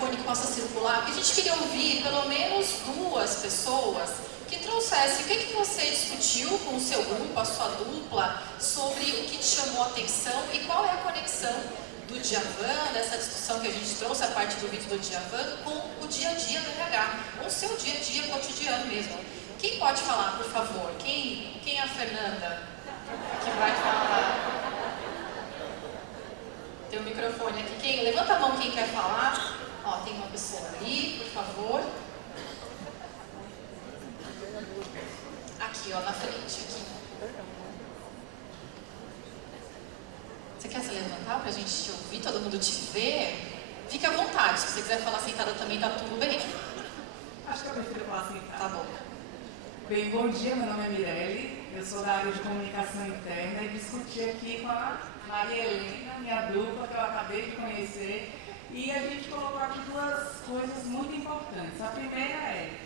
microfone que possa circular, porque a gente queria ouvir pelo menos 2 pessoas que trouxessem o que você discutiu com o seu grupo, a sua dupla, sobre o que te chamou a atenção e qual é a conexão do Djavan, dessa discussão que a gente trouxe a partir do vídeo do Djavan, com o dia a dia do RH, ou o seu dia a dia cotidiano mesmo. Quem pode falar, por favor? Quem é a Fernanda que vai falar? Tem um microfone aqui. Levanta a mão quem quer falar. Ó, tem uma pessoa ali, por favor. Aqui, ó, na frente. Aqui. Você quer se levantar pra gente te ouvir, todo mundo te ver? Fique à vontade. Se você quiser falar sentada também, tá tudo bem. Acho que eu prefiro falar sentada. Tá bom. Bem, bom dia. Meu nome é Mirelle. Eu sou da área de comunicação interna e discuti aqui com a Maria Helena, minha dupla, que eu acabei de conhecer, e a gente colocou aqui 2 coisas muito importantes. A primeira é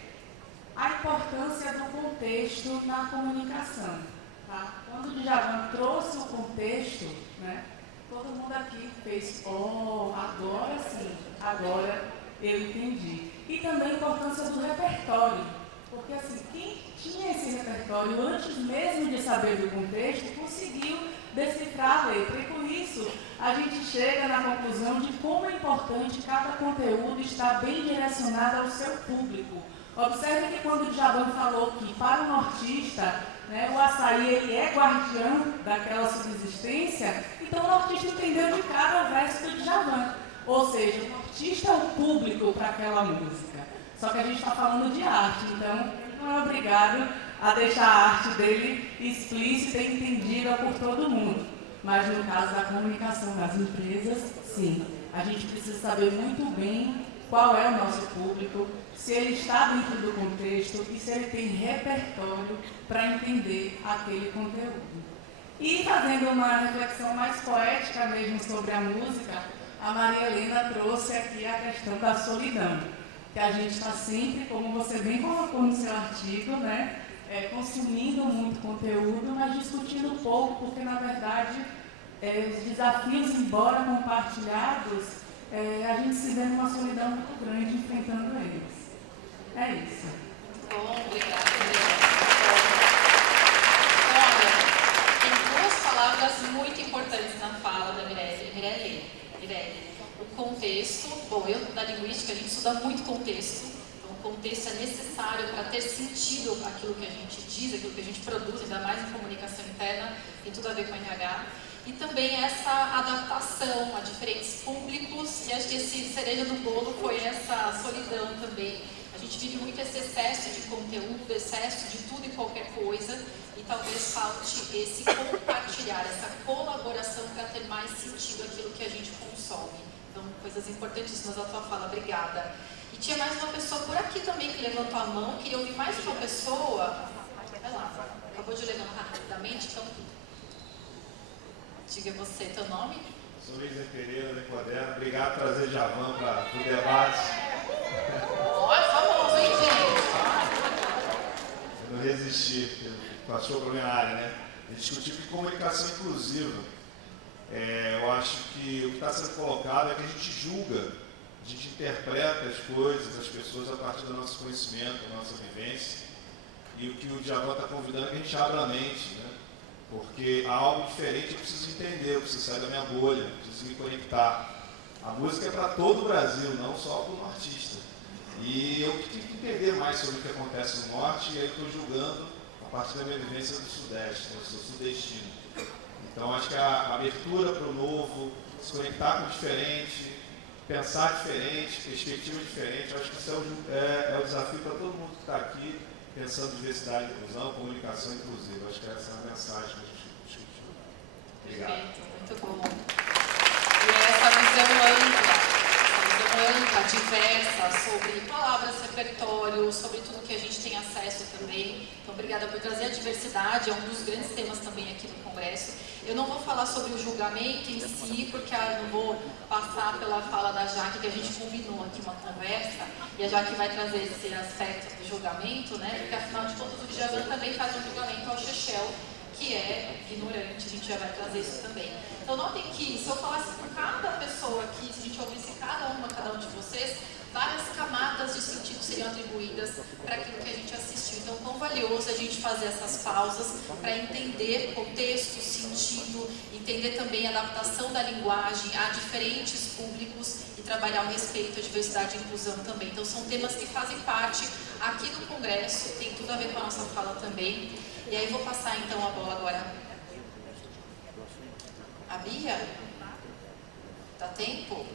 a importância do contexto na comunicação. Tá? Quando o Djavan trouxe o contexto, né, todo mundo aqui fez, agora sim, agora eu entendi. E também a importância do repertório, porque assim, quem tinha esse repertório antes mesmo de saber do contexto, conseguiu decifrar a letra. E por isso, a gente chega na conclusão de como é importante cada conteúdo estar bem direcionado ao seu público. Observe que quando o Djavan falou que, para o nortista, né, o açaí ele é guardião daquela subsistência, então o nortista entendeu de cara o verso do Djavan. Ou seja, o nortista é o público para aquela música. Só que a gente está falando de arte, então não é obrigado a deixar a arte dele explícita e entendida por todo mundo. Mas no caso da comunicação das empresas, sim. A gente precisa saber muito bem qual é o nosso público, se ele está dentro do contexto e se ele tem repertório para entender aquele conteúdo. E fazendo uma reflexão mais poética mesmo sobre a música, a Maria Helena trouxe aqui a questão da solidão, que a gente está sempre, como você bem colocou no seu artigo, né, consumindo muito conteúdo, mas discutindo pouco, porque na verdade os desafios, embora compartilhados, a gente se vê numa solidão muito grande enfrentando eles. É isso. Bom, obrigada. Olha, tem 2 palavras muito importantes na fala da Mirelle. O contexto. Bom, eu da linguística, a gente estuda muito contexto. Então, o contexto é necessário para ter sentido aquilo que a gente diz, aquilo que a gente produz, ainda mais em comunicação interna, tem tudo a ver com RH. E também essa adaptação a diferentes públicos, e acho que esse cereja do bolo foi essa solidão também. A gente vive muito esse excesso de conteúdo, excesso de tudo e qualquer coisa, e talvez falte esse compartilhar, essa colaboração para ter mais sentido aquilo que a gente consome. Então, coisas importantíssimas da tua fala, obrigada. E tinha mais uma pessoa por aqui também que levantou a mão, queria ouvir mais uma pessoa. Vai lá, acabou de levantar rapidamente, então diga você, teu nome? Sou Luiz Pereira, da Equadera. Obrigado por trazer Djavan para o debate. Ó, é famoso, hein, gente? Eu não resisti, porque passou para a minha área, né? A gente discutiu de comunicação inclusiva. Eu acho que o que está sendo colocado é que a gente julga, a gente interpreta as coisas, as pessoas a partir do nosso conhecimento, da nossa vivência. E o que o Djavan está convidando é que a gente abra a mente, né? Porque há algo diferente, eu preciso entender, eu preciso sair da minha bolha, eu preciso me conectar. A música é para todo o Brasil, não só para o nortista. E eu tive que entender mais sobre o que acontece no norte, e aí eu estou julgando a partir da minha vivência do sudeste, né? Eu sou sudestino. Então acho que a abertura para o novo, se conectar com o diferente, pensar diferente, perspectiva diferente, acho que isso é o desafio para todo mundo que está aqui, pensando em diversidade e inclusão, comunicação inclusiva. Acho que essa é a mensagem que a gente discutiu. Obrigado. Perfeito, muito bom. E essa visão ampla, diversa, sobre palavras, repertório, sobre tudo que a gente tem acesso também. Então, obrigada por trazer a diversidade, é um dos grandes temas também aqui do Congresso. Eu não vou falar sobre o julgamento em si, porque eu não vou passar pela fala da Jaque, que a gente combinou aqui uma conversa, e a Jaque vai trazer esse aspecto do julgamento, né? Porque afinal de contas o Djavan também faz um julgamento ao Chechel, que é ignorante, a gente já vai trazer isso também. Então notem que se eu falasse com cada pessoa aqui, se a gente ouvisse cada um de vocês, fazer essas pausas para entender contexto, sentido, entender também a adaptação da linguagem a diferentes públicos e trabalhar o respeito, a diversidade e a inclusão também. Então são temas que fazem parte aqui do Congresso, tem tudo a ver com a nossa fala também. E aí vou passar então a bola agora. A Bia? Dá tempo?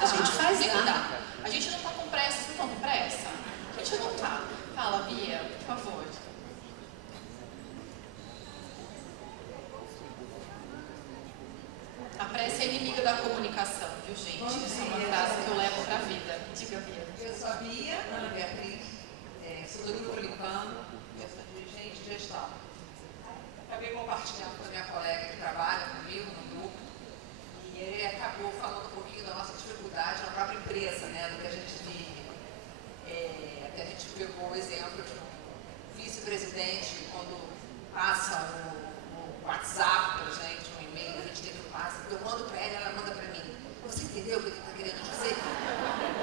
A gente faz dá. A gente não está com pressa, vocês estão com pressa? A gente não está. Fala, Bia, por favor. A pressa é inimiga da comunicação, viu, gente? Essa é uma frase que eu levo para a vida. Diga, Bia. Eu sou a Bia, Ana Beatriz, sou do Grupo Limpando, eu sou dirigente de gestão. Acabei compartilhando com a minha colega que trabalha comigo no grupo, e ele acabou falando um pouquinho da nossa dificuldade na própria empresa, né, do que a gente vive. Até a gente pegou o exemplo de um vice-presidente, quando passa o WhatsApp para a gente, um e-mail, a gente tem que passar, eu mando para ela manda para mim. Você entendeu o que ele está querendo dizer?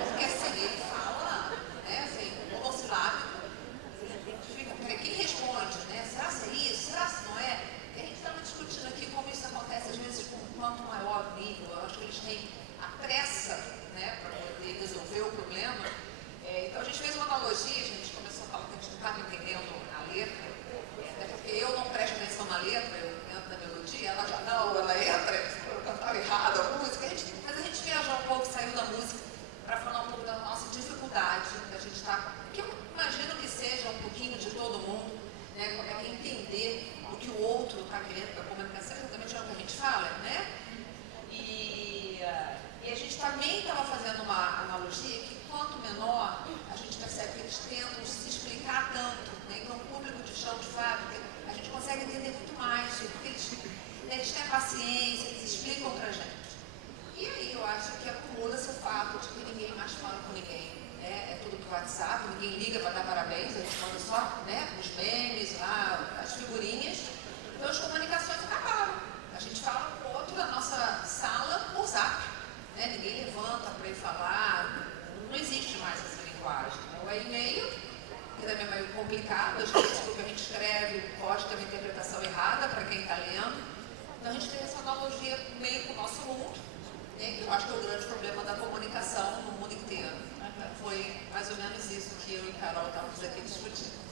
Porque assim, ele fala, né, assim, monossilábico, fica, quem responde, né? Será que é isso? Será que não é? E a gente estava discutindo aqui como isso acontece às vezes com quanto maior nível. Eu acho que eles têm a pressa, né, para poder resolver o problema. Então a gente fez uma analogia, a gente começou a falar que a gente não estava entendendo a letra, até porque eu não presto atenção na letra, eu entro na melodia, ela já não, ela entra, eu cantava errado a música, mas a gente viajou um pouco, saiu da música para falar um pouco da nossa dificuldade, da gente estar, que eu imagino que seja um pouquinho de todo mundo, né, como é que entender o que o outro está querendo, a comunicação exatamente é o que a gente fala, né? E a gente também estava fazendo uma analogia que quanto menor, a gente percebe que eles tentam se explicar tanto, né? Então, o público de chão de fábrica, a gente consegue entender muito mais, porque eles têm paciência, eles explicam para a gente. E aí eu acho que acumula-se o fato de que ninguém mais fala com ninguém, né? É tudo pro WhatsApp, ninguém liga para dar parabéns, a gente manda só, né, os memes lá, as figurinhas. Então as comunicações acabaram. A gente fala com o outro da nossa sala por zap, né? Ninguém levanta para ir falar, não existe mais essa linguagem. Ou é e-mail, que também é meio complicado, às vezes o que a gente escreve pode ter uma interpretação errada para quem está lendo. Então a gente tem essa analogia meio com o nosso mundo, né? Que eu acho que é o grande problema da comunicação no mundo inteiro. Foi mais ou menos isso que eu e Carol estávamos aqui discutindo.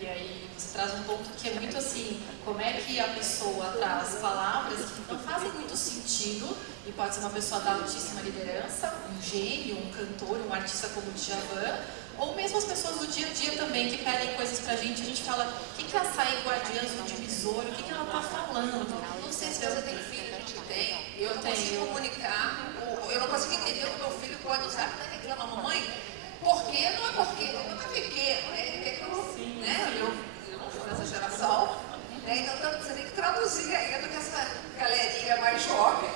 E aí você traz um ponto que é muito assim, como é que a pessoa traz palavras que não fazem muito sentido, e pode ser uma pessoa da altíssima liderança, um gênio, um cantor, um artista como o Djavan, ou mesmo as pessoas do dia a dia também, que pedem coisas pra gente, a gente fala, o que é açaí guardiãs do divisório, o que ela tá falando? Não sei se você tem filho, a gente tem, eu não consigo comunicar, eu não consigo entender o que meu filho pode usar, porque reclama, mamãe, por quê? Não é porque, eu tá pequeno, né? Eu não sou dessa geração, né? Então você tem que traduzir ainda que essa galerinha mais jovem,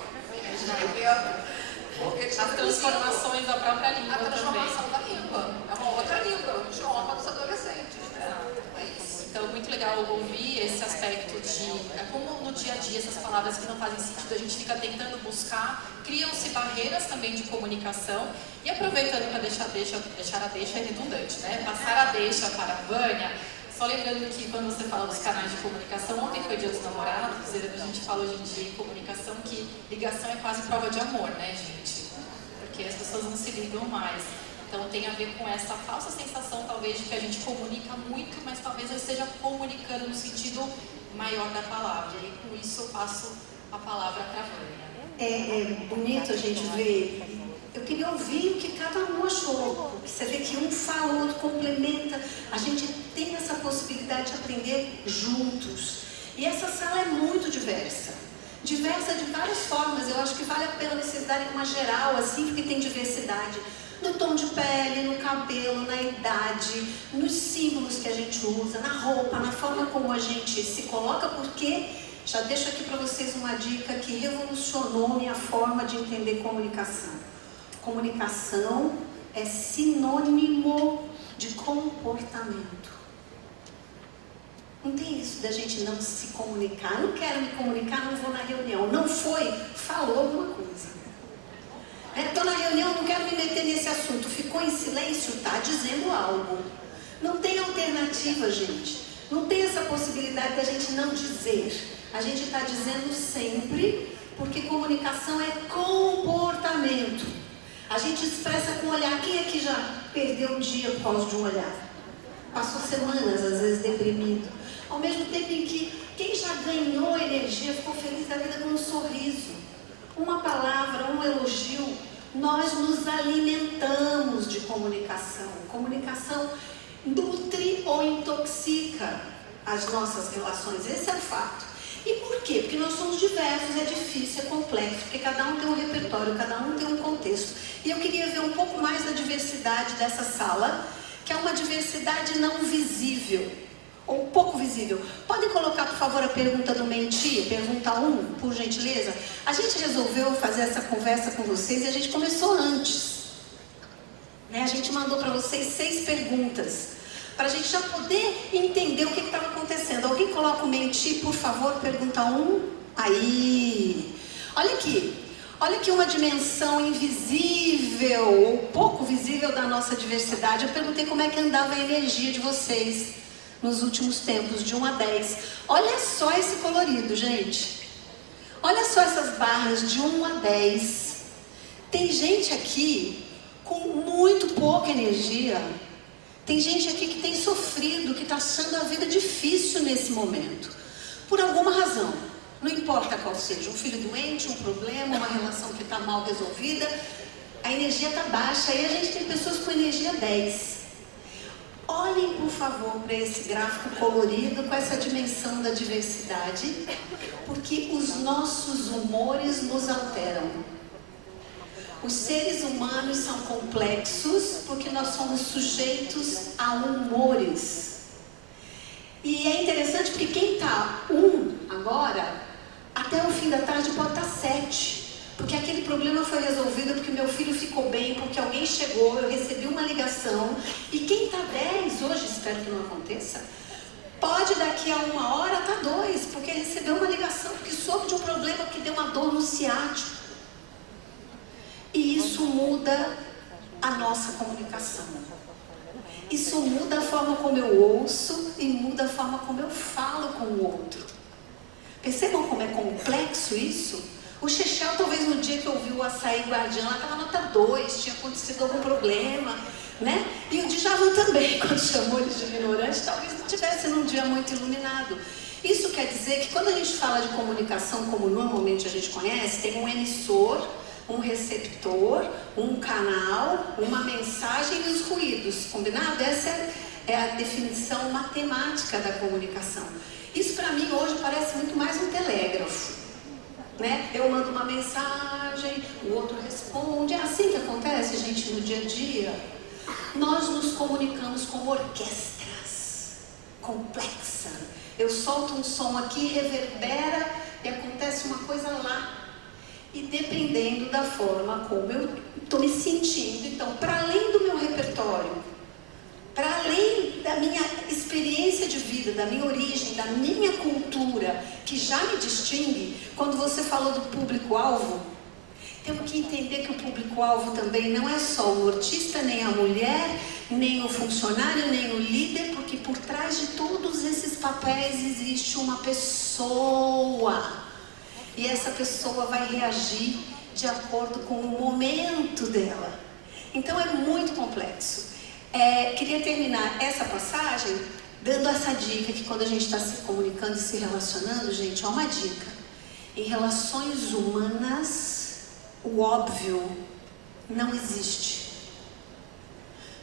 porque as transformações da própria língua também. A transformação da língua, é uma outra língua, o idioma dos adolescentes, né? É isso. Então, muito legal ouvir esse aspecto de como no dia a dia essas palavras que não fazem sentido, a gente fica tentando buscar, criam-se barreiras também de comunicação. E aproveitando para deixar a deixa é redundante, né? Passar a deixa para a Vânia, só lembrando que quando você fala dos canais de comunicação, ontem foi Dia dos Namorados, a gente fala hoje em dia em comunicação que ligação é quase prova de amor, né, gente? Porque as pessoas não se ligam mais. Então tem a ver com essa falsa sensação, talvez, de que a gente comunica muito, mas talvez eu esteja comunicando no sentido maior da palavra. E com isso eu passo a palavra para a Vânia. É bonito a gente ver. Eu queria ouvir o que cada um achou. Você vê que um fala, o outro complementa. A gente tem essa possibilidade de aprender juntos. E essa sala é muito diversa. Diversa de várias formas. Eu acho que vale a pena vocês darem uma geral, assim, porque tem diversidade. No tom de pele, no cabelo, na idade, nos símbolos que a gente usa, na roupa, na forma como a gente se coloca, porque já deixo aqui para vocês uma dica que revolucionou minha forma de entender comunicação. Comunicação é sinônimo de comportamento. Não tem isso da gente não se comunicar. Não quero me comunicar, não vou na reunião. Não foi, falou alguma coisa. Estou na reunião, não quero me meter nesse assunto. Ficou em silêncio, está dizendo algo. Não tem alternativa, gente. Não tem essa possibilidade da gente não dizer. A gente está dizendo sempre, porque comunicação é comportamento. A gente expressa com o olhar. Quem aqui já perdeu um dia por causa de um olhar? Passou semanas, às vezes, deprimido. Ao mesmo tempo em que quem já ganhou energia, ficou feliz da vida com um sorriso, uma palavra, um elogio. Nós nos alimentamos de comunicação. Comunicação nutre ou intoxica as nossas relações. Esse é o fato. E por quê? Porque nós somos diversos, é difícil, é complexo, porque cada um tem um repertório, cada um tem um contexto. E eu queria ver um pouco mais da diversidade dessa sala, que é uma diversidade não visível, ou pouco visível. Podem colocar, por favor, a pergunta do Menti, pergunta 1, por gentileza? A gente resolveu fazer essa conversa com vocês e a gente começou antes. A gente mandou para vocês 6 perguntas, para a gente já poder entender o que estava acontecendo. Alguém coloca o Menti, por favor, pergunta 1. Aí, olha aqui uma dimensão invisível, ou pouco visível da nossa diversidade. Eu perguntei como é que andava a energia de vocês nos últimos tempos, de 1 a 10. Olha só esse colorido, gente. Olha só essas barras de 1 a 10. Tem gente aqui com muito pouca energia. Tem gente aqui que tem sofrido, que está achando a vida difícil nesse momento. Por alguma razão. Não importa qual seja. Um filho doente, um problema, uma relação que está mal resolvida. A energia está baixa. E a gente tem pessoas com energia 10. Olhem, por favor, para esse gráfico colorido, com essa dimensão da diversidade. Porque os nossos humores nos alteram. Os seres humanos são complexos porque nós somos sujeitos a humores. E é interessante porque quem está 1 agora, até o fim da tarde pode estar 7. Porque aquele problema foi resolvido, porque meu filho ficou bem, porque alguém chegou, eu recebi uma ligação. E quem está 10 hoje, espero que não aconteça, pode daqui a 1 hora estar 2, porque recebeu uma ligação, porque soube de um problema que deu uma dor no ciático. E isso muda a nossa comunicação. Isso muda a forma como eu ouço e muda a forma como eu falo com o outro. Percebam como é complexo isso? O Chechel, talvez no dia que ouviu o Açaí Guardiã, ela estava nota 2, tinha acontecido algum problema, né? E o Djavan também, quando chamou ele de ignorante, talvez não tivesse num dia muito iluminado. Isso quer dizer que quando a gente fala de comunicação como normalmente a gente conhece, tem um emissor, um receptor, um canal, uma mensagem e os ruídos, combinado? Essa é a definição matemática da comunicação. Isso para mim hoje parece muito mais um telégrafo, né? Eu mando uma mensagem, o outro responde, é assim que acontece, gente, no dia a dia. Nós nos comunicamos como orquestras, complexa. Eu solto um som aqui, reverbera e acontece uma coisa lá. E dependendo da forma como eu estou me sentindo, então, para além do meu repertório, para além da minha experiência de vida, da minha origem, da minha cultura, que já me distingue, quando você falou do público-alvo, temos que entender que o público-alvo também não é só o nortista, nem a mulher, nem o funcionário, nem o líder, porque por trás de todos esses papéis existe uma pessoa. E essa pessoa vai reagir de acordo com o momento dela. Então é muito complexo. Queria terminar essa passagem dando essa dica que quando a gente está se comunicando e se relacionando, gente, é uma dica. Em relações humanas, o óbvio não existe.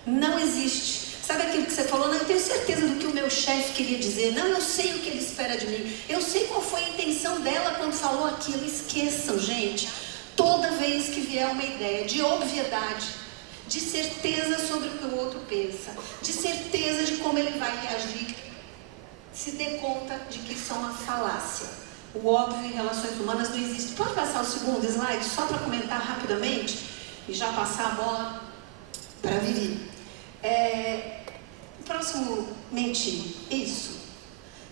Não existe. Sabe aquilo que você falou? Não, eu tenho certeza do que o meu chefe queria dizer. Não, eu sei o que ele espera de mim. Eu sei qual foi a intenção dela quando falou aquilo. Esqueçam, gente. Toda vez que vier uma ideia de obviedade, de certeza sobre o que o outro pensa, de certeza de como ele vai reagir, se dê conta de que isso é uma falácia. O óbvio em relações humanas não existe. Pode passar o segundo slide, só para comentar rapidamente, e já passar a bola para a Vivi. Próximo Menti, isso.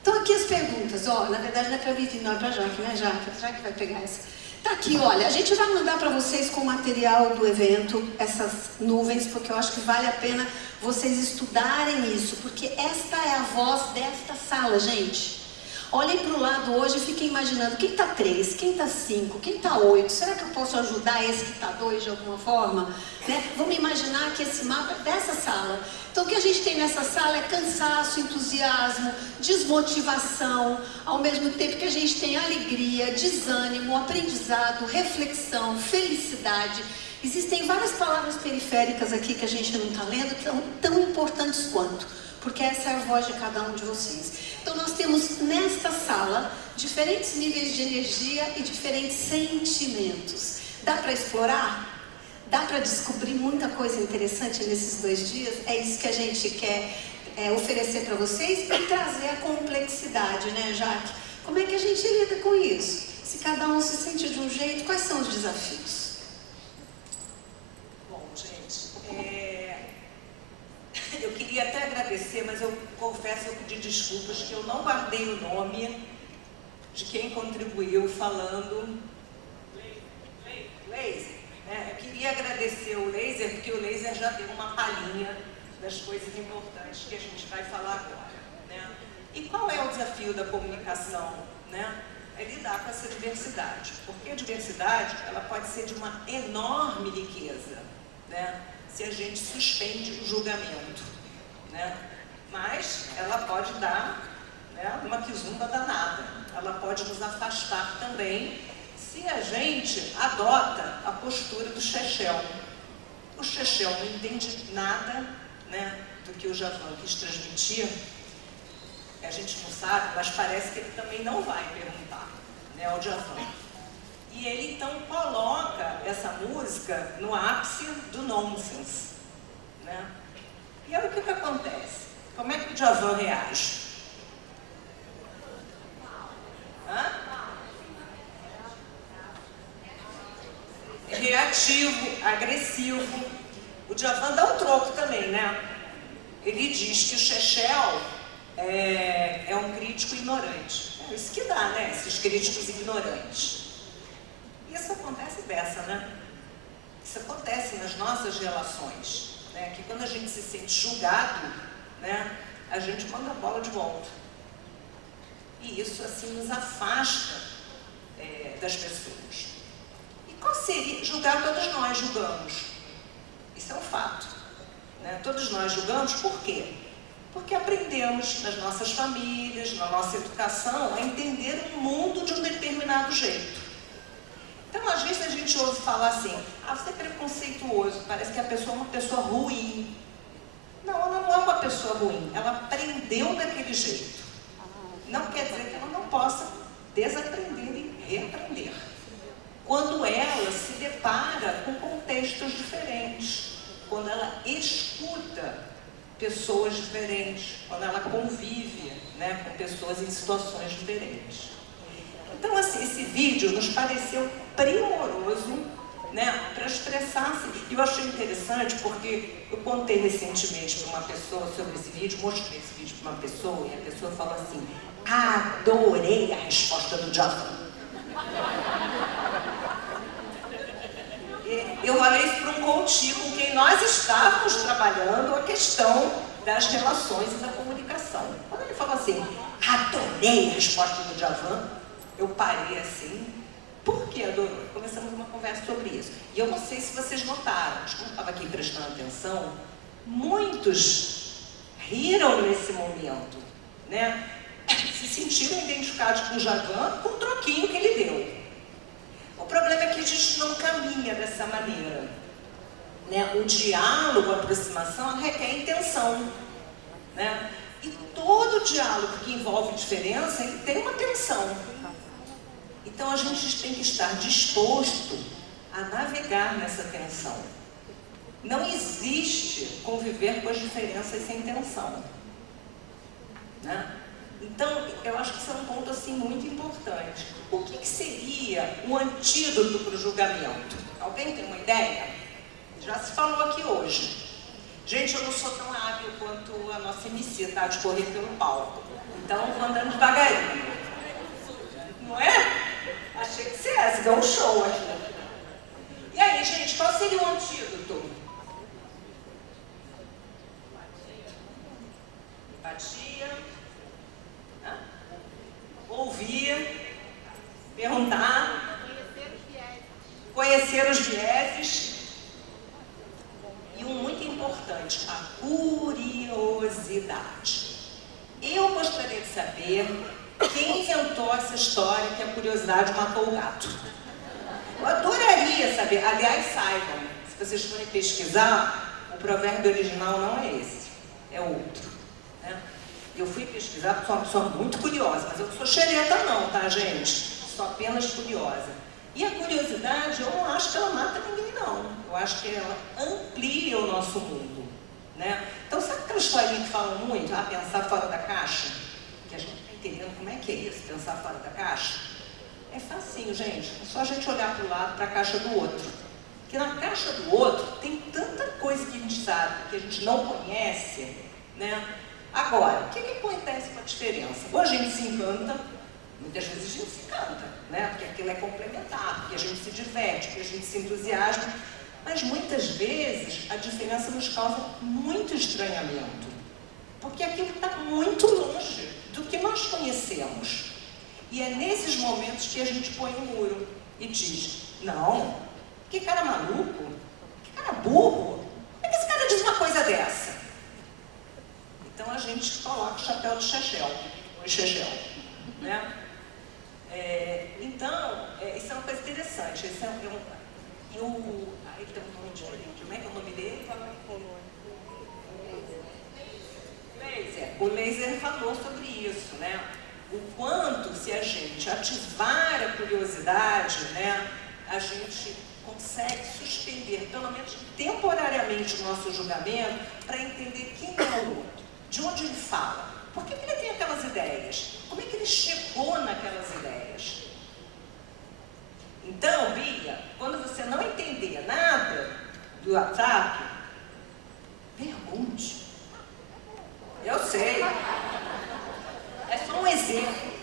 Então aqui as perguntas, na verdade não é para a Vivi, não é para a Jaque, né, Jaque? A Jaque vai pegar essa. Tá aqui, olha, a gente vai mandar para vocês com o material do evento essas nuvens, porque eu acho que vale a pena vocês estudarem isso, porque esta é a voz desta sala, gente. Olhem para o lado hoje e fiquem imaginando, quem está 3, quem está 5, quem está 8, será que eu posso ajudar esse que está 2 de alguma forma? Né? Vamos imaginar que esse mapa é dessa sala. Então o que a gente tem nessa sala é cansaço, entusiasmo, desmotivação, ao mesmo tempo que a gente tem alegria, desânimo, aprendizado, reflexão, felicidade. Existem várias palavras periféricas aqui que a gente não está lendo, que são tão importantes quanto, porque essa é a voz de cada um de vocês. Então nós temos nesta sala diferentes níveis de energia e diferentes sentimentos. Dá para explorar? Dá para descobrir muita coisa interessante nesses 2 dias? É isso que a gente quer oferecer para vocês e trazer a complexidade, né, Jaque? Como é que a gente lida com isso? Se cada um se sente de um jeito, quais são os desafios? Bom, gente, eu queria até agradecer, mas eu confesso, eu pedi desculpas que eu não guardei o nome de quem contribuiu falando. Laser. Eu queria agradecer o Laser, porque o Laser já deu uma palhinha das coisas importantes que a gente vai falar agora. Né? E qual é o desafio da comunicação? Né? É lidar com essa diversidade, porque a diversidade ela pode ser de uma enorme riqueza, né? Se a gente suspende o julgamento, né? Mas ela pode dar, né, uma quizumba danada, ela pode nos afastar também se a gente adota a postura do Chechel. O Chechel não entende nada, né, do que o Djavan quis transmitir, a gente não sabe, mas parece que ele também não vai perguntar, né, ao Djavan. E ele então coloca essa música no ápice do nonsense, né? E aí o que acontece? Como é que o Djavan reage? Reativo, agressivo. O Djavan dá um troco também, né? Ele diz que o Chechel é um crítico ignorante. É isso que dá, né? Esses críticos ignorantes. Isso acontece dessa, né? Isso acontece nas nossas relações, né? Que quando a gente se sente julgado, né, a gente manda a bola de volta. E isso, assim, nos afasta das pessoas. E qual seria? Julgar, todos nós julgamos. Isso é um fato, né? Todos nós julgamos, por quê? Porque aprendemos nas nossas famílias, na nossa educação, a entender o mundo de um determinado jeito. Então, às vezes a gente ouve falar assim, você é preconceituoso, parece que a pessoa é uma pessoa ruim. Não, ela não é uma pessoa ruim, ela aprendeu daquele jeito. Não quer dizer que ela não possa desaprender e reaprender. Quando ela se depara com contextos diferentes, quando ela escuta pessoas diferentes, quando ela convive, né, com pessoas em situações diferentes. Então, assim, esse vídeo nos pareceu primoroso, né, para expressar assim. E eu achei interessante porque eu contei recentemente para uma pessoa sobre esse vídeo, mostrei esse vídeo para uma pessoa e a pessoa falou assim, adorei a resposta do Djavan. Eu falei isso para um coach com quem nós estávamos trabalhando a questão das relações e da comunicação. Quando ele falou assim, adorei a resposta do Djavan, eu parei assim, por que adorou? Começamos uma conversa sobre isso. E eu não sei se vocês notaram, mas como eu estava aqui prestando atenção, muitos riram nesse momento, né? Se sentiram identificados com o Djavan com o troquinho que ele deu. O problema é que a gente não caminha dessa maneira, né? O diálogo, a aproximação, requer intenção, né? E todo diálogo que envolve diferença, ele tem uma tensão. Então a gente tem que estar disposto a navegar nessa tensão. Não existe conviver com as diferenças sem tensão, né? Então, eu acho que isso é um ponto assim, muito importante. O que seria o antídoto para o julgamento? Alguém tem uma ideia? Já se falou aqui hoje. Gente, eu não sou tão hábil quanto a nossa MC, tá? De correr pelo palco. Então, vou andando devagarinho. Não é? Achei que você ia, deu um show aqui. E aí, gente, qual seria o antídoto? Empatia, né? Ouvir, perguntar, conhecer os vieses e um muito importante, a curiosidade. Eu gostaria de saber quem inventou essa história que a curiosidade matou o gato. Eu adoraria saber. Aliás, saibam, se vocês forem pesquisar, o provérbio original não é esse, é outro. Né? Eu fui pesquisar porque sou uma pessoa muito curiosa, mas eu não sou xereta não, tá, gente? Sou apenas curiosa. E a curiosidade, eu não acho que ela mata ninguém, não. Eu acho que ela amplia o nosso mundo. Né? Então, sabe aquela historinha que falam muito, pensar fora da caixa? Que a gente não está entendendo como é que é isso, pensar fora da caixa? É facinho, gente. É só a gente olhar para o lado, para a caixa do outro. Porque na caixa do outro tem tanta coisa que a gente sabe, que a gente não conhece, né? Agora, o que acontece com a diferença? Ou a gente se encanta, muitas vezes a gente se encanta, né? Porque aquilo é complementar, porque a gente se diverte, porque a gente se entusiasma, mas muitas vezes a diferença nos causa muito estranhamento, porque aquilo está muito longe do que nós conhecemos. E é nesses momentos que a gente põe um muro e diz, não, que cara maluco, que cara burro, como é que esse cara diz uma coisa dessa? Então a gente coloca o chapéu de Chechel, né? Então, isso é uma coisa interessante. Esse é ele tem um nome diferente. Como é que é o nome dele? Laser. O Laser falou sobre isso, né? O quanto, se a gente ativar a curiosidade, né, a gente consegue suspender, pelo menos temporariamente, o nosso julgamento para entender quem é o outro, de onde ele fala, por que ele tem aquelas ideias, como é que ele chegou naquelas ideias. Então, Bia, quando você não entender nada do WhatsApp, pergunte. Eu sei. É só um exemplo.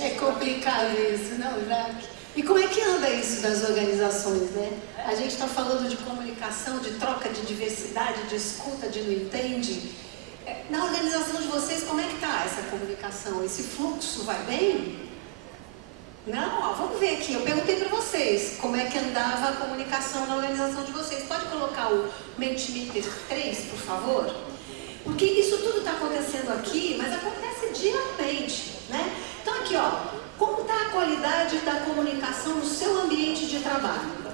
É complicado isso, não, Jaque? E como é que anda isso das organizações, né? A gente está falando de comunicação, de troca, de diversidade, de escuta, de não entende. Na organização de vocês, como é que está essa comunicação? Esse fluxo vai bem? Não, ó, vamos ver aqui. Eu perguntei para vocês como é que andava a comunicação na organização de vocês. Pode colocar o Mentimeter 3, por favor? Porque isso tudo está acontecendo aqui, mas acontece diariamente, né? Então aqui, ó, como está a qualidade da comunicação no seu ambiente de trabalho?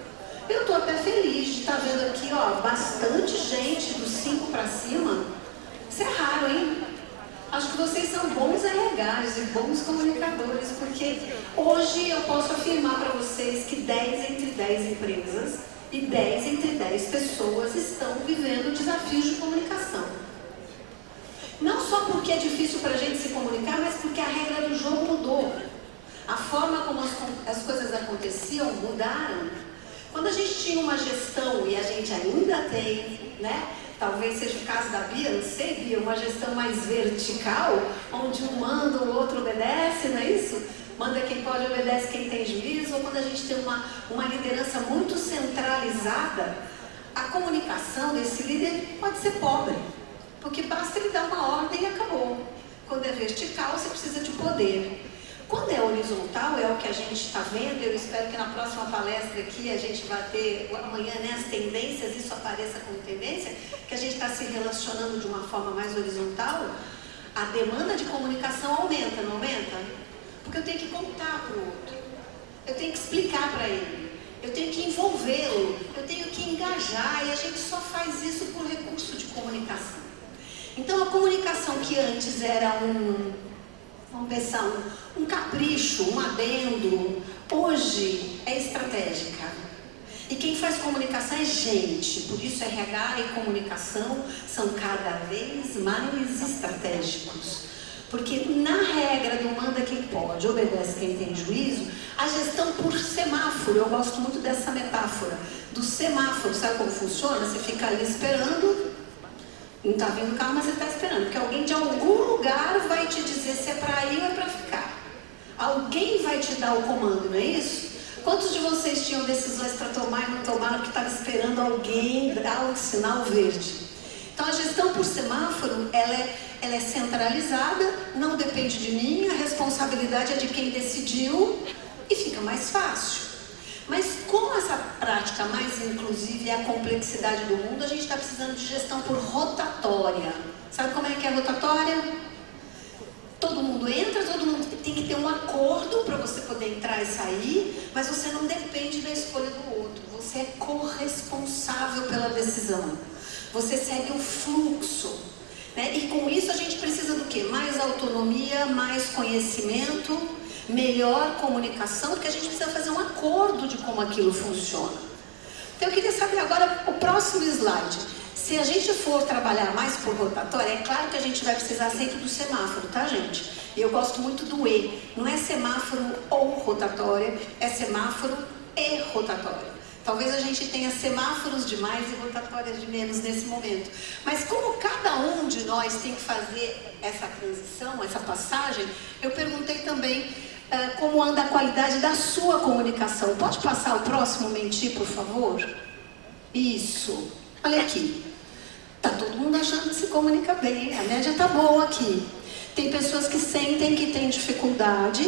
Eu estou até feliz de estar vendo aqui, ó, bastante gente dos 5 para cima. Isso é raro, hein? Acho que vocês são bons RHs e bons comunicadores, porque hoje eu posso afirmar para vocês que 10 entre 10 empresas e 10 entre 10 pessoas estão vivendo desafios de comunicação. Não só porque é difícil para a gente se comunicar, mas porque a regra do jogo mudou. A forma como as coisas aconteciam mudaram. Quando a gente tinha uma gestão, e a gente ainda tem, né? Talvez seja o caso da Bia, não sei, Bia, uma gestão mais vertical, onde um manda, o outro obedece, não é isso? Manda quem pode, obedece quem tem juízo. Ou quando a gente tem uma liderança muito centralizada, a comunicação desse líder pode ser pobre, porque basta ele dar uma ordem e acabou. Quando é vertical, você precisa de poder. Quando é horizontal, é o que a gente está vendo. Eu espero que na próxima palestra aqui a gente vai ter, amanhã, né, as tendências, isso apareça como tendência, que a gente está se relacionando de uma forma mais horizontal. A demanda de comunicação aumenta, não aumenta? Porque eu tenho que contar para o outro, eu tenho que explicar para ele, eu tenho que envolvê-lo, eu tenho que engajar, e a gente só faz isso por recurso de comunicação. Então a comunicação que antes era vamos pensar, um capricho, um adendo, hoje é estratégica. E quem faz comunicação é gente, por isso RH e comunicação são cada vez mais estratégicos. Porque na regra do manda quem pode, obedece quem tem juízo, a gestão por semáforo, eu gosto muito dessa metáfora, do semáforo, sabe como funciona? Você fica ali esperando, Não está vindo o carro, mas você está esperando, porque alguém de algum lugar vai te dizer se é para ir ou é para ficar. Alguém vai te dar o comando, não é isso? Quantos de vocês tinham decisões para tomar e não tomaram porque estavam esperando alguém dar o sinal verde? Então a gestão por semáforo, ela é centralizada, não depende de mim, a responsabilidade é de quem decidiu e fica mais fácil. Mas com essa prática mais inclusiva e a complexidade do mundo, a gente está precisando de gestão por rotatória. Sabe como é que é a rotatória? Todo mundo entra, todo mundo tem que ter um acordo para você poder entrar e sair, mas você não depende da escolha do outro. Você é corresponsável pela decisão. Você segue o fluxo. Né? E com isso a gente precisa do quê? Mais autonomia, mais conhecimento, melhor comunicação, porque a gente precisa fazer um acordo de como aquilo funciona. Então eu queria saber agora o próximo slide. Se a gente for trabalhar mais por rotatória, é claro que a gente vai precisar sempre do semáforo, tá, gente? E eu gosto muito do E. Não é semáforo ou rotatória, é semáforo e rotatória. Talvez a gente tenha semáforos de mais e rotatórias de menos nesse momento. Mas como cada um de nós tem que fazer essa transição, essa passagem, eu perguntei também como anda a qualidade da sua comunicação. Pode passar o próximo mentir, por favor? Isso. Olha aqui. Tá todo mundo achando que se comunica bem. A média tá boa aqui. Tem pessoas que sentem que têm dificuldade.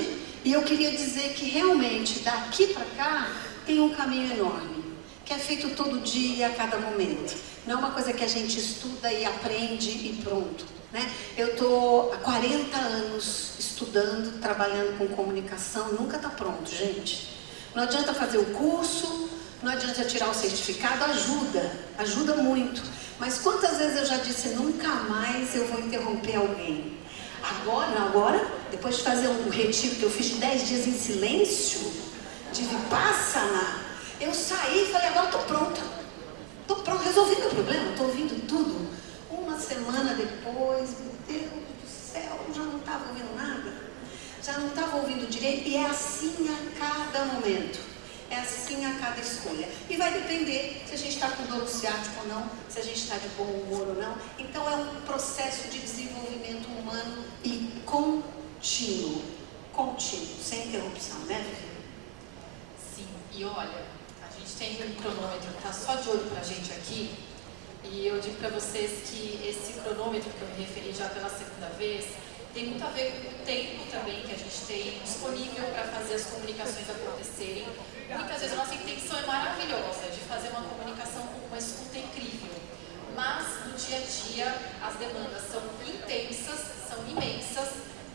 E eu queria dizer que realmente, daqui para cá, tem um caminho enorme. Que é feito todo dia, a cada momento. Não é uma coisa que a gente estuda e aprende e pronto. Né? Eu estou há 40 anos estudando, trabalhando com comunicação, nunca está pronto, gente. Não adianta fazer o curso, não adianta tirar o certificado, ajuda muito. Mas quantas vezes eu já disse, nunca mais eu vou interromper alguém. Agora, depois de fazer um retiro que eu fiz de 10 dias em silêncio, de Vipassana, eu saí e falei, agora estou pronta. Estou pronta, resolvi meu problema, estou ouvindo tudo. Uma semana depois, meu Deus do céu, já não estava ouvindo nada. Já não estava ouvindo direito. E é assim a cada momento. É assim a cada escolha. E vai depender se a gente está com dor no ciático ou não, se a gente está de bom humor ou não. Então é um processo de desenvolvimento humano e contínuo. Contínuo, sem interrupção, né, Vivi? Sim, e olha, a gente tem um cronômetro que está só de olho para a gente aqui. E eu digo para vocês que esse cronômetro que eu me referi já pela segunda vez tem muito a ver com o tempo também que a gente tem disponível para fazer as comunicações acontecerem. Muitas vezes a nossa intenção é maravilhosa, de fazer uma comunicação com uma escuta incrível. Mas no dia a dia as demandas são intensas, são imensas,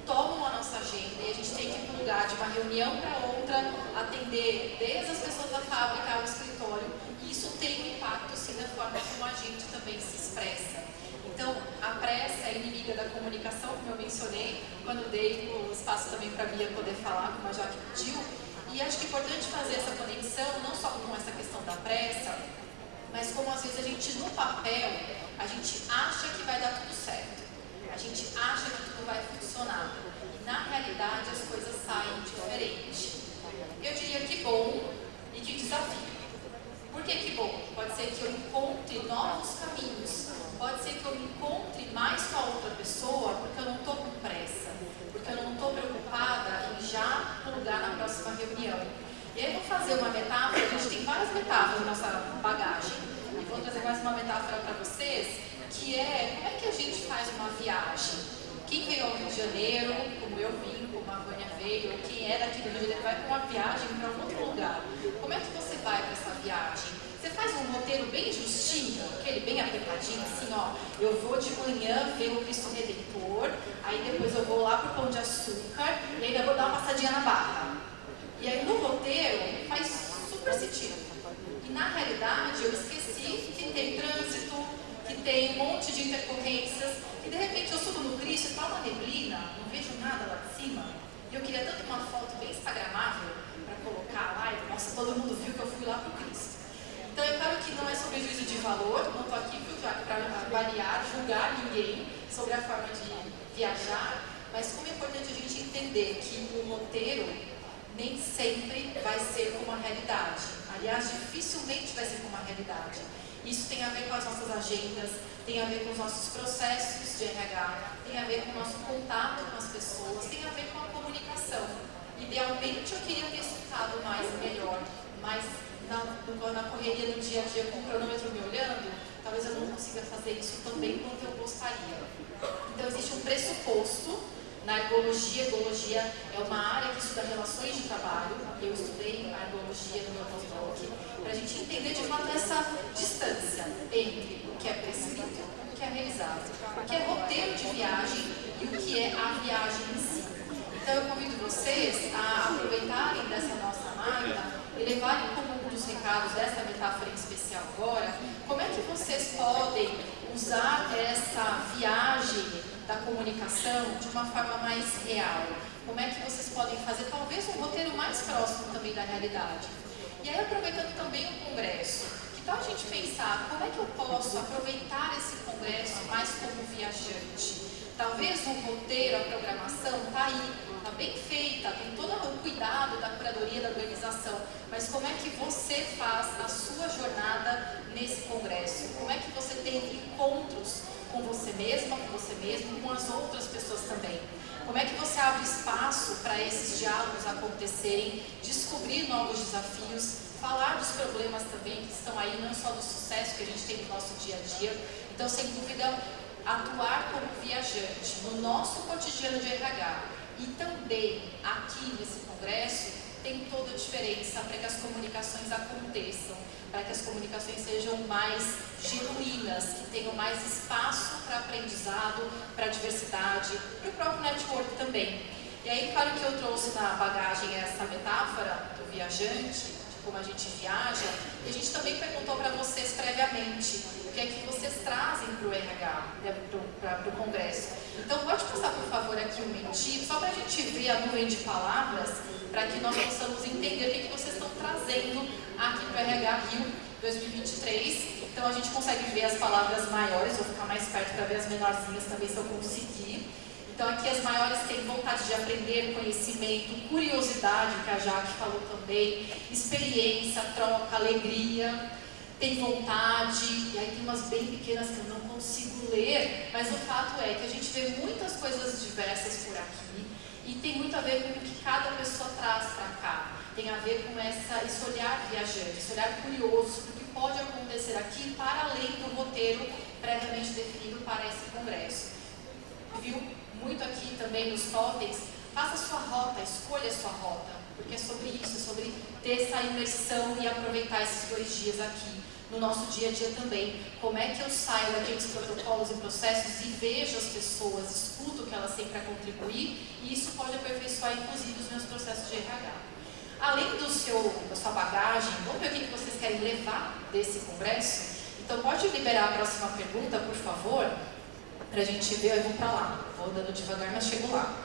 tomam a nossa agenda e a gente tem que ir para um lugar de uma reunião para outra, atender desde as pessoas da fábrica ao escritório. E isso tem um impacto sim na forma como a gente também se expressa. Então, a pressa é inimiga da comunicação, como eu mencionei, quando dei o espaço também para a Bia poder falar, como a Jaque pediu. E acho que é importante fazer essa conexão, não só com essa questão da pressa, mas como às vezes a gente, no papel, a gente acha que vai dar tudo certo. A gente acha que tudo vai funcionar. E na realidade as coisas saem diferente. Eu diria que bom e que desafio. Por que bom? Pode ser que eu encontre novos caminhos. Pode ser que eu me encontre mais com a outra pessoa porque eu não estou com pressa. Porque eu não estou preocupada em já plugar na próxima reunião. E aí eu vou fazer uma metáfora, a gente tem várias metáforas na nossa bagagem. E vou trazer mais uma metáfora para vocês, que é como é que a gente faz uma viagem. Quem veio ao Rio de Janeiro, como eu vim, como a Vânia veio, ou quem é daqui do Rio de Janeiro, vai para uma viagem para um outro lugar. Como é que você vai para essa viagem? Você faz um roteiro bem justinho, aquele bem apertadinho, assim, ó, eu vou de manhã ver o Cristo Redentor, aí depois eu vou lá pro Pão de Açúcar, e ainda vou dar uma passadinha na Barra. E aí no roteiro faz super sentido. E na realidade eu esqueci que tem trânsito, que tem um monte de intercorrências, e de repente eu subo no Cristo e tá uma neblina, não vejo nada lá de cima, e eu queria tanto uma foto bem instagramável para colocar lá, e nossa, todo mundo viu que eu fui lá pro Cristo. Então, é claro que não é sobre juízo de valor, não estou aqui para avaliar, julgar ninguém sobre a forma de viajar, mas como é importante a gente entender que o roteiro nem sempre vai ser como a realidade. Aliás, dificilmente vai ser como a realidade. Isso tem a ver com as nossas agendas, tem a ver com os nossos processos de RH, tem a ver com o nosso contato com as pessoas, tem a ver com a comunicação. Idealmente eu queria ter escutado mais e melhor, mas na correria do dia a dia, com o cronômetro me olhando, talvez eu não consiga fazer isso tão bem quanto eu gostaria. Então existe um pressuposto na ergologia. Ergologia é uma área que estuda relações de trabalho. Eu estudei a ergologia no meu pós-doc, para a gente entender de fato essa distância entre o que é prescrito e o que é realizado, o que é roteiro de viagem e o que é a viagem em si. Então eu convido vocês a aproveitarem dessa nossa máquina e levarem como um dos recados dessa metáfora em especial agora, como é que vocês podem usar essa viagem da comunicação de uma forma mais real. Como é que vocês podem fazer talvez um roteiro mais próximo também da realidade. E aí, aproveitando também o congresso, que tal a gente pensar como é que eu posso aproveitar esse congresso mais como viajante? Talvez o roteiro, a programação está aí, está bem feita, tem todo o cuidado da curadoria da organização, mas como é que você faz a sua jornada nesse congresso? Como é que você tem encontros com você mesma, com você mesmo, com as outras pessoas também? Como é que você abre espaço para esses diálogos acontecerem, descobrir novos desafios, falar dos problemas também que estão aí, não só do sucesso que a gente tem no nosso dia a dia. Então, sem dúvida, atuar como viajante no nosso cotidiano de RH e também aqui nesse congresso tem toda a diferença para que as comunicações aconteçam, para que as comunicações sejam mais genuínas, que tenham mais espaço para aprendizado, para diversidade, para o próprio network também. E aí, claro que eu trouxe na bagagem essa metáfora do viajante, de como a gente viaja, e a gente também perguntou para vocês previamente o que é que vocês trazem para o RH, para o congresso. Então, pode passar, por favor, aqui um mentir, só para a gente ver a nuvem de palavras, para que nós possamos entender o que vocês estão trazendo aqui para o RH Rio 2023. Então a gente consegue ver as palavras maiores, vou ficar mais perto para ver as menorzinhas também se eu conseguir. Então aqui as maiores têm vontade de aprender, conhecimento, curiosidade, que a Jaque falou também, experiência, troca, alegria, tem vontade, e aí tem umas bem pequenas que eu não consigo ler, mas o fato é que a gente vê muitas coisas diversas por aqui e tem muito a ver com o que cada pessoa traz para cá. Tem a ver com esse olhar viajante, esse olhar curioso do que pode acontecer aqui para além do roteiro previamente definido para esse congresso. Viu muito aqui também nos totens, faça a sua rota, escolha a sua rota, porque é sobre isso, é sobre ter essa imersão e aproveitar esses 2 dias aqui no nosso dia a dia também. Como é que eu saio daqueles protocolos e processos e vejo as pessoas, escuto o que elas têm para contribuir, e isso pode aperfeiçoar inclusive os meus processos de RH. Além da sua bagagem, vamos ver o que vocês querem levar desse congresso? Então pode liberar a próxima pergunta, por favor, para a gente ver. Eu vou para lá, vou dando devagar, mas chego lá.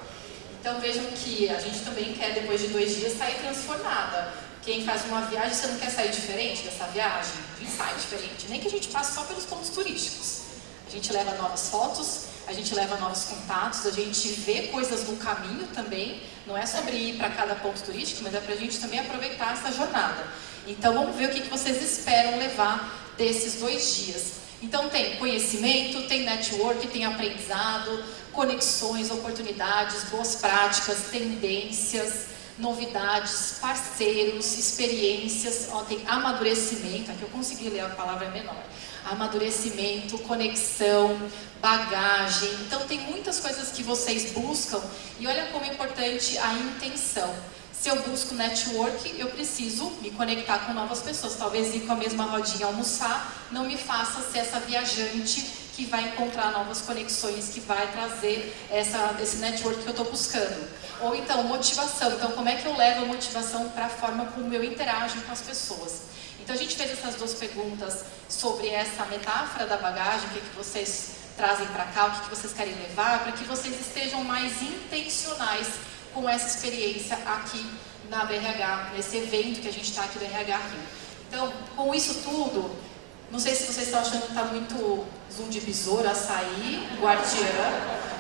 Então vejam que a gente também quer, depois de 2 dias, sair transformada. Quem faz uma viagem, você não quer sair diferente dessa viagem? A gente sai diferente, nem que a gente passe só pelos pontos turísticos. A gente leva novas fotos, a gente leva novos contatos, a gente vê coisas no caminho também. Não é sobre ir para cada ponto turístico, mas é para a gente também aproveitar essa jornada. Então vamos ver o que vocês esperam levar desses 2 dias. Então tem conhecimento, tem network, tem aprendizado, conexões, oportunidades, boas práticas, tendências, novidades, parceiros, experiências, tem amadurecimento, aqui eu consegui ler, a palavra é menor, amadurecimento, conexão, bagagem. Então tem muitas coisas que vocês buscam e olha como é importante a intenção. Se eu busco network, eu preciso me conectar com novas pessoas. Talvez ir com a mesma rodinha almoçar não me faça ser essa viajante que vai encontrar novas conexões, que vai trazer esse network que eu estou buscando. Ou então, motivação. Então, como é que eu levo a motivação para a forma como eu interajo com as pessoas? Então, a gente fez essas 2 perguntas sobre essa metáfora da bagagem, o que vocês trazem para cá, o que vocês querem levar, para que vocês estejam mais intencionais com essa experiência aqui na BRH, nesse evento que a gente está aqui do RH Rio. Então, com isso tudo, não sei se vocês estão achando que está muito zoom de besouro, açaí, guardiã,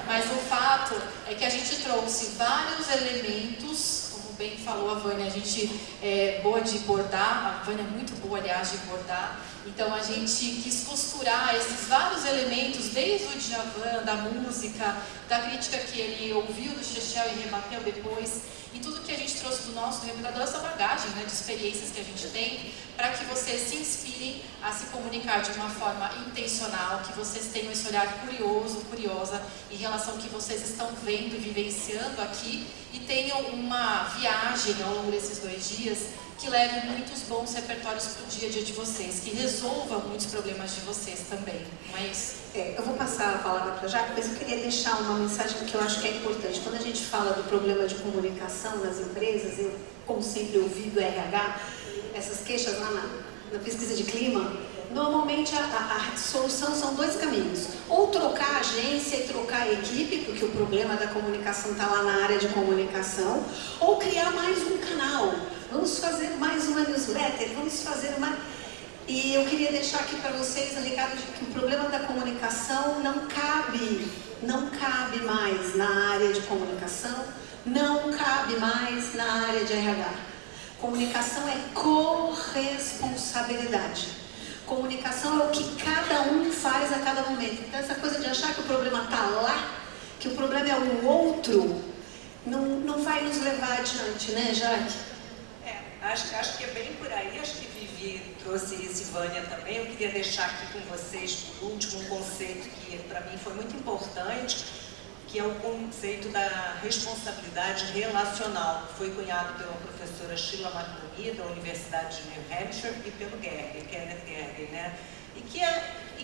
mas o fato é que a gente trouxe vários elementos, como bem falado, falou, a Vânia, a gente é boa de bordar, a Vânia é muito boa, aliás, de bordar. Então a gente quis costurar esses vários elementos, desde o Djavan, da música, da crítica que ele ouviu do Chechel e rebateu depois, e tudo que a gente trouxe do nosso repertório, essa bagagem, né, de experiências que a gente tem, para que vocês se inspirem a se comunicar de uma forma intencional, que vocês tenham esse olhar curioso, curiosa, em relação ao que vocês estão vendo e vivenciando aqui, e tenham uma viagem ao longo desses 2 dias que leve muitos bons repertórios para o dia a dia de vocês, que resolva muitos problemas de vocês também, não é isso? Eu vou passar a palavra para a Jaque, mas eu queria deixar uma mensagem que eu acho que é importante. Quando a gente fala do problema de comunicação nas empresas, eu, como sempre, ouvi do RH, essas queixas lá na pesquisa de clima, normalmente a solução são 2 caminhos. Ou trocar a agência e trocar a equipe, porque o problema da comunicação está lá na área de comunicação, ou criar mais um canal. Vamos fazer mais uma newsletter, vamos fazer uma... E eu queria deixar aqui para vocês a recado de que o problema da comunicação não cabe mais na área de comunicação, não cabe mais na área de RH. Comunicação é corresponsabilidade. Comunicação é o que cada um faz a cada momento. Então essa coisa de achar que o problema está lá, que o problema é o outro, não vai nos levar adiante, né, Jaque? Acho que é bem por aí, acho que Vivi trouxe isso, Vânia também. Eu queria deixar aqui com vocês, por último, um conceito que para mim foi muito importante, que é o conceito da responsabilidade relacional, que foi cunhado pela professora Sheila McConney, da Universidade de New Hampshire, e pelo Kenneth Gergen, né? E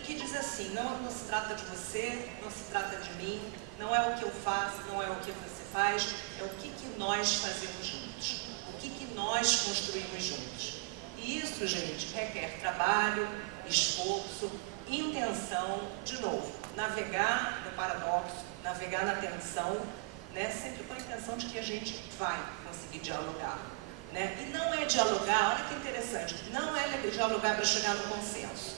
que diz assim, não se trata de você, não se trata de mim, não é o que eu faço, não é o que você faz, é o que nós fazemos juntos, o que nós construímos juntos. E isso, gente, requer trabalho, esforço, intenção, de novo, navegar no paradoxo, navegar na tensão, né, sempre com a intenção de que a gente vai conseguir dialogar. Né? E não é dialogar, olha que interessante, não é dialogar para chegar no consenso.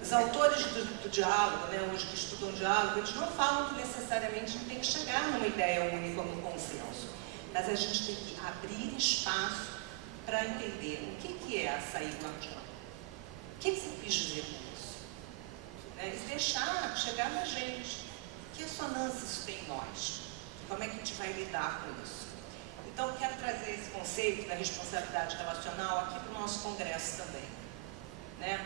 Os autores do diálogo, né, hoje que estudam diálogo, eles não falam que necessariamente tem que chegar numa ideia única ou num consenso, mas a gente tem que abrir espaço para entender o que é a saída do diálogo. O que você quis dizer com isso? Né? E deixar chegar na gente. Que ressonância isso tem em nós? Como é que a gente vai lidar com isso? Então, eu quero trazer esse conceito da responsabilidade relacional aqui para o nosso congresso também. Né?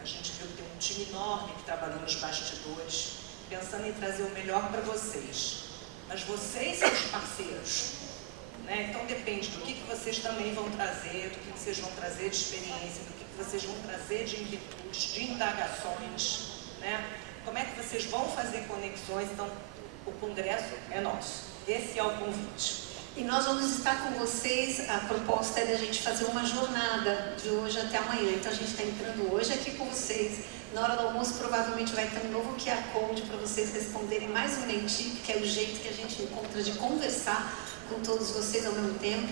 A gente viu que tem um time enorme que trabalhou nos bastidores, pensando em trazer o melhor para vocês. Mas vocês são os parceiros. Né? Então, depende do que vocês também vão trazer, do que vocês vão trazer de experiência, do que vocês vão trazer de inquietudes, de indagações. Né? Como é que vocês vão fazer conexões? Então, o congresso é nosso. Esse é o convite. E nós vamos estar com vocês, a proposta é da gente fazer uma jornada de hoje até amanhã. Então a gente está entrando hoje aqui com vocês. Na hora do almoço provavelmente vai ter um novo QR Code para vocês responderem mais um mentir, que é o jeito que a gente encontra de conversar com todos vocês ao mesmo tempo.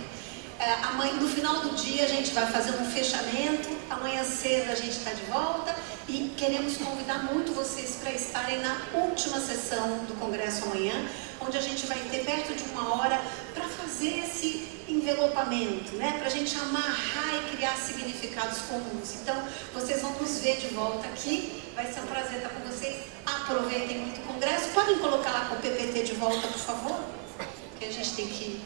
Amanhã, no final do dia a gente vai fazer um fechamento, amanhã cedo a gente está de volta e queremos convidar muito vocês para estarem na última sessão do Congresso amanhã, onde a gente vai ter perto de 1 hora para fazer esse envelopamento, né? Para a gente amarrar e criar significados comuns. Então, vocês vão nos ver de volta aqui, vai ser um prazer estar com vocês. Aproveitem muito o Congresso. Podem colocar lá com o PPT de volta, por favor? Porque a gente tem que...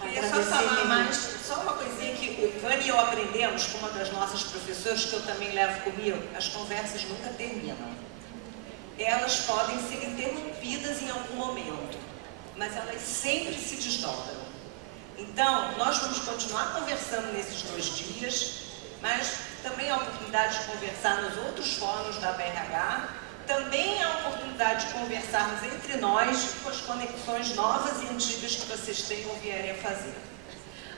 Queria só falar mais, só uma coisinha que o Vânia e eu aprendemos com uma das nossas professoras, que eu também levo comigo, as conversas nunca terminam. Elas podem ser interrompidas em algum momento, mas elas sempre se desdobram. Então, nós vamos continuar conversando nesses 2 dias, mas também há a oportunidade de conversar nos outros fóruns da BRH, também há a oportunidade de conversarmos entre nós com as conexões novas e antigas que vocês tenham ou vierem a fazer.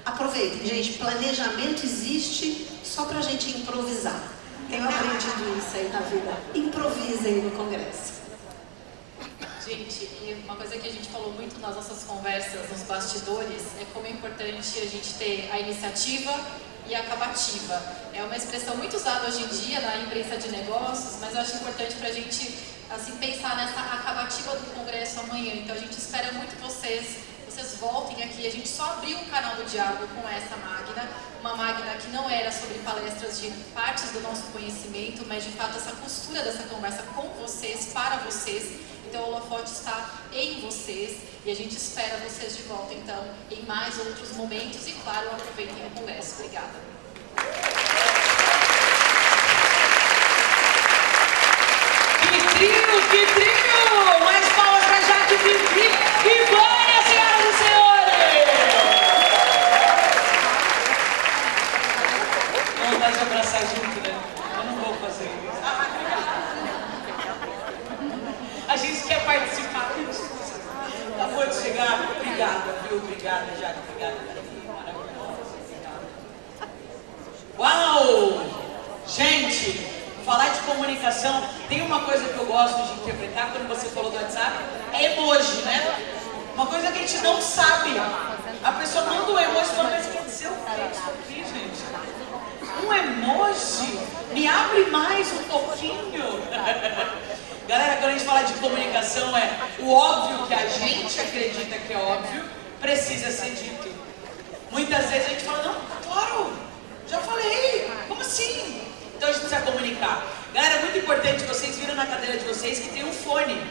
Aproveitem, gente, planejamento existe só para a gente improvisar. Tenho aprendido isso aí na vida. Improvisem no Congresso. Gente, uma coisa que a gente falou muito nas nossas conversas, nos bastidores, é como é importante a gente ter a iniciativa e a acabativa. É uma expressão muito usada hoje em dia na imprensa de negócios, mas eu acho importante para a gente assim, pensar nessa acabativa do Congresso amanhã. Então a gente espera muito vocês vocês voltem aqui. A gente só abriu o canal do diálogo com essa máquina, uma máquina que não era sobre palestras de partes do nosso conhecimento, mas de fato essa costura dessa conversa com vocês, para vocês. Então o holofote está em vocês e a gente espera vocês de volta então em mais outros momentos e claro, aproveitem o congresso. Obrigada. Que trio! Mais palmas para Jaque Vivi e Vânia, senhoras e senhores! Vamos vontade de abraçar junto, né? Eu não vou fazer isso. A gente quer participar. Acabou de chegar. Obrigada, viu? Obrigada, Jaque. Obrigada. Uau! Gente, falar de comunicação, tem uma coisa que eu gosto de interpretar quando você falou do WhatsApp, é emoji, né? Uma coisa que a gente não sabe. A pessoa manda um emoji e fala, mas quer dizer o que isso aqui, gente? Um emoji? Me abre mais um pouquinho. Galera, quando a gente fala de comunicação, o óbvio que a gente acredita que é óbvio, precisa ser dito. Muitas vezes a gente fala, não, claro, já falei, como assim? Então a gente precisa comunicar. Galera, é muito importante, vocês viram na cadeira de vocês que tem um fone.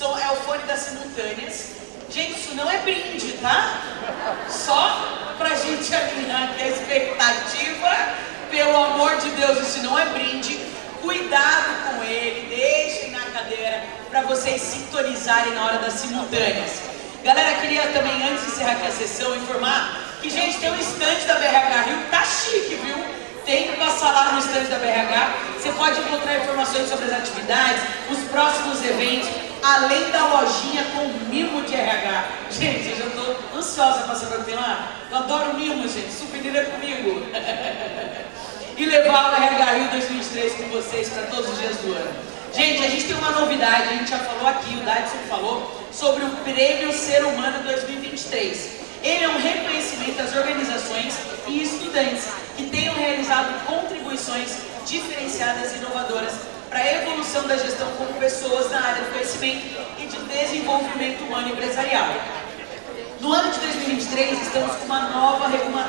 É o fone das simultâneas. Gente, isso não é brinde, tá? Só pra gente alinhar aqui a expectativa. Pelo amor de Deus, isso não é brinde. Cuidado com ele, deixem na cadeira pra vocês sintonizarem na hora das simultâneas. Galera, queria também, antes de encerrar aqui a sessão, informar que, gente, tem um stand da BRH Rio que tá chique, viu? Tem que passar lá no stand da BRH. Você pode encontrar informações sobre as atividades, os próximos eventos, além da lojinha com mimo de RH. Gente, eu já estou ansiosa para saber o que tem lá. Eu adoro mimo, gente. Souvenir é comigo. E levar o RH Rio 2023 com vocês para todos os dias do ano. Gente, a gente tem uma novidade. A gente já falou aqui, o Dadson falou, sobre o Prêmio Ser Humano 2023. Ele é um reconhecimento às organizações e estudantes que tenham realizado contribuições diferenciadas e inovadoras para a evolução da gestão como pessoas na área do conhecimento e de desenvolvimento humano e empresarial. No ano de 2023, estamos com uma nova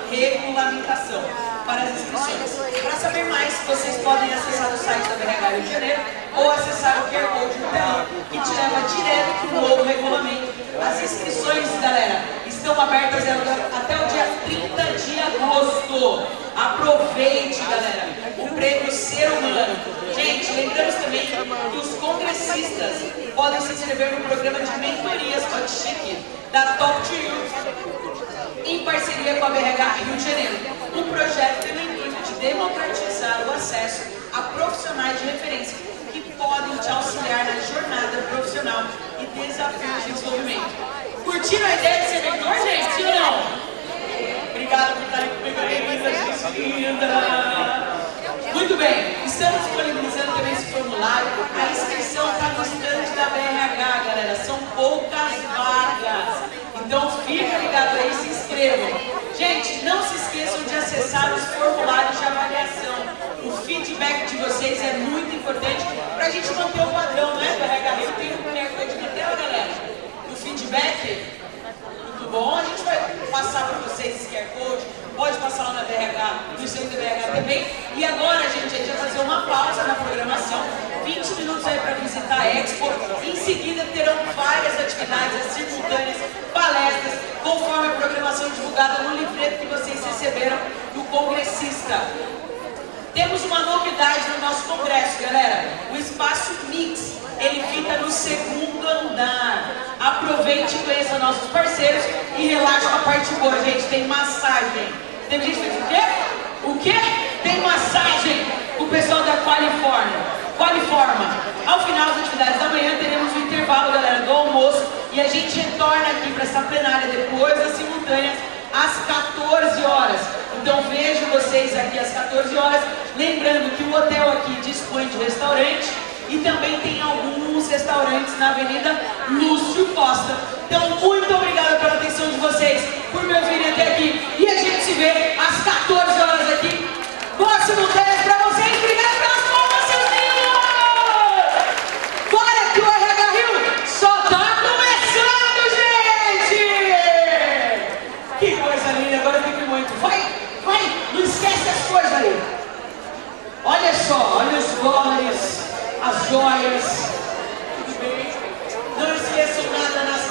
regulamentação para as inscrições. Para saber mais, vocês podem acessar o site da BRH Rio de Janeiro ou acessar o QR Code no telão, que te leva direto para o novo regulamento. As inscrições, galera, estão abertas até o dia 30 de agosto. Aproveite, galera, o Prêmio Ser Humano. Gente, lembramos também que os congressistas podem se inscrever no programa de mentorias Hot Chic da Top to You, em parceria com a BRH Rio de Janeiro. Um projeto tem o intuito de democratizar o acesso a profissionais de referência que podem te auxiliar na jornada profissional e desafios de desenvolvimento. Curtiram a ideia de ser mentor, gente? Sim ou não? Obrigada por estarem comigo aí, linda, gente linda. Muito bem, estamos disponibilizando também esse formulário. A inscrição está no stand da BRH, galera. São poucas vagas. Então fica ligado aí, se inscrevam. Gente, não se esqueçam de acessar os formulários de avaliação. O feedback de vocês é muito importante para a gente manter o padrão, né? BRH Rio tem um QR Code na tela, galera. O feedback, muito bom. A gente vai passar para vocês esse QR Code. Pode passar lá na BRH, no centro da BRH também. E agora, gente, a gente vai fazer uma pausa na programação. 20 minutos aí para visitar a Expo. Em seguida terão várias atividades simultâneas, palestras, conforme a programação divulgada no livreto que vocês receberam do congressista. Temos uma novidade no nosso congresso, galera. O Espaço Mix, ele fica no segundo andar. Aproveite e conheça nossos parceiros e relaxe com a parte boa, gente. Tem massagem. Tem gente que diz o quê? O quê? Tem massagem. O pessoal da Qualiforma. Ao final das atividades da manhã, teremos um intervalo, galera, do almoço. E a gente retorna aqui para essa plenária depois das simultâneas, às 14 horas. Então vejo vocês aqui às 14 horas. Lembrando que o hotel aqui dispõe de restaurante e também tem alguns restaurantes na Avenida Lúcio Costa. Então, muito obrigada pela atenção de vocês, por me ouvirem até aqui. E a gente se vê às 14 horas aqui. Boas simultâneas para vocês. Obrigado pelas palmas, seus lindos! Bora que o RH Rio só tá começando, gente! só, olha os dólares, as joias,